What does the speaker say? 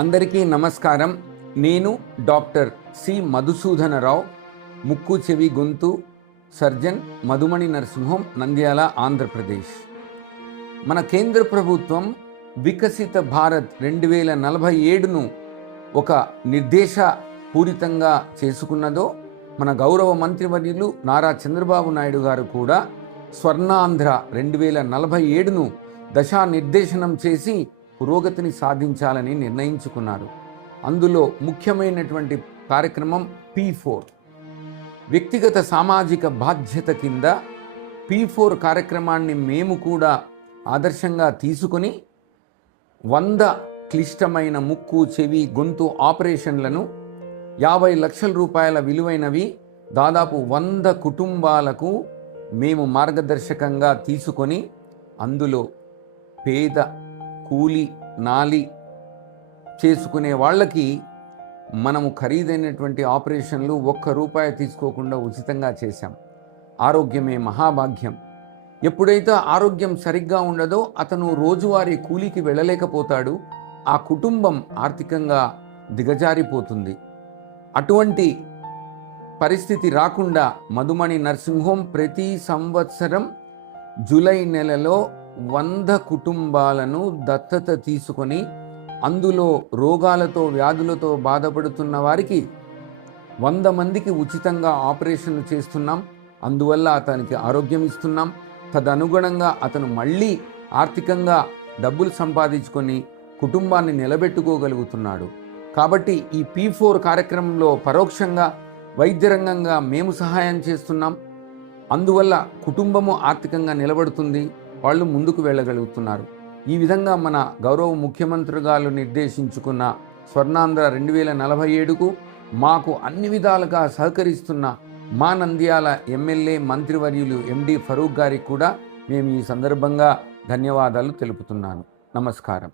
అందరికీ నమస్కారం. నేను డాక్టర్ సి మధుసూదనరావు, ముక్కు చెవి గొంతు సర్జన్, మధుమణి నర్సింహోం, నంద్యాల, ఆంధ్రప్రదేశ్. మన కేంద్ర ప్రభుత్వం వికసిత భారత్ 2047ను ఒక నిర్దేశపూరితంగా చేసుకున్నదో, మన గౌరవ మంత్రివర్యులు నారా చంద్రబాబు నాయుడు గారు కూడా స్వర్ణాంధ్ర 2047ను దశానిర్దేశనం చేసి పురోగతిని సాధించాలని నిర్ణయించుకున్నారు. అందులో ముఖ్యమైనటువంటి కార్యక్రమం P4. వ్యక్తిగత సామాజిక బాధ్యత కింద P4 కార్యక్రమాన్ని మేము కూడా ఆదర్శంగా తీసుకుని 100 క్లిష్టమైన ముక్కు చెవి గొంతు ఆపరేషన్లను 50 లక్షల రూపాయల విలువైనవి దాదాపు 100 కుటుంబాలకు మేము మార్గదర్శకంగా తీసుకొని, అందులో పేద కూలి నాలి చేసుకునే వాళ్ళకి మనము ఖరీదైనటువంటి ఆపరేషన్లు ₹1 తీసుకోకుండా ఉచితంగా చేశాం. ఆరోగ్యమే మహాభాగ్యం. ఎప్పుడైతే ఆరోగ్యం సరిగ్గా ఉండదో అతను రోజువారీ కూలికి వెళ్ళలేకపోతాడు. ఆ కుటుంబం ఆర్థికంగా దిగజారిపోతుంది. అటువంటి పరిస్థితి రాకుండా మధుమణి నర్సింహోం ప్రతి సంవత్సరం జూలై నెలలో 100 కుటుంబాలను దత్తత తీసుకొని, అందులో రోగాలతో వ్యాధులతో బాధపడుతున్న వారికి 100 మందికి ఉచితంగా ఆపరేషన్లు చేస్తున్నాం. అందువల్ల అతనికి ఆరోగ్యం ఇస్తున్నాం. తదనుగుణంగా అతను మళ్ళీ ఆర్థికంగా డబ్బులు సంపాదించుకొని కుటుంబాన్ని నిలబెట్టుకోగలుగుతున్నాడు. కాబట్టి ఈ P4 కార్యక్రమంలో పరోక్షంగా వైద్య రంగంగా మేము సహాయం చేస్తున్నాం. అందువల్ల కుటుంబము ఆర్థికంగా నిలబడుతుంది, వాళ్ళు ముందుకు వెళ్ళగలుగుతున్నారు. ఈ విధంగా మన గౌరవ ముఖ్యమంత్రి గారు నిర్దేశించుకున్న స్వర్ణాంధ్ర 2047కు మాకు అన్ని విధాలుగా సహకరిస్తున్న మా నంద్యాల ఎమ్మెల్యే మంత్రివర్యులు MD ఫరూక్ గారికి కూడా మేము ఈ సందర్భంగా ధన్యవాదాలు తెలుపుతున్నాను. నమస్కారం.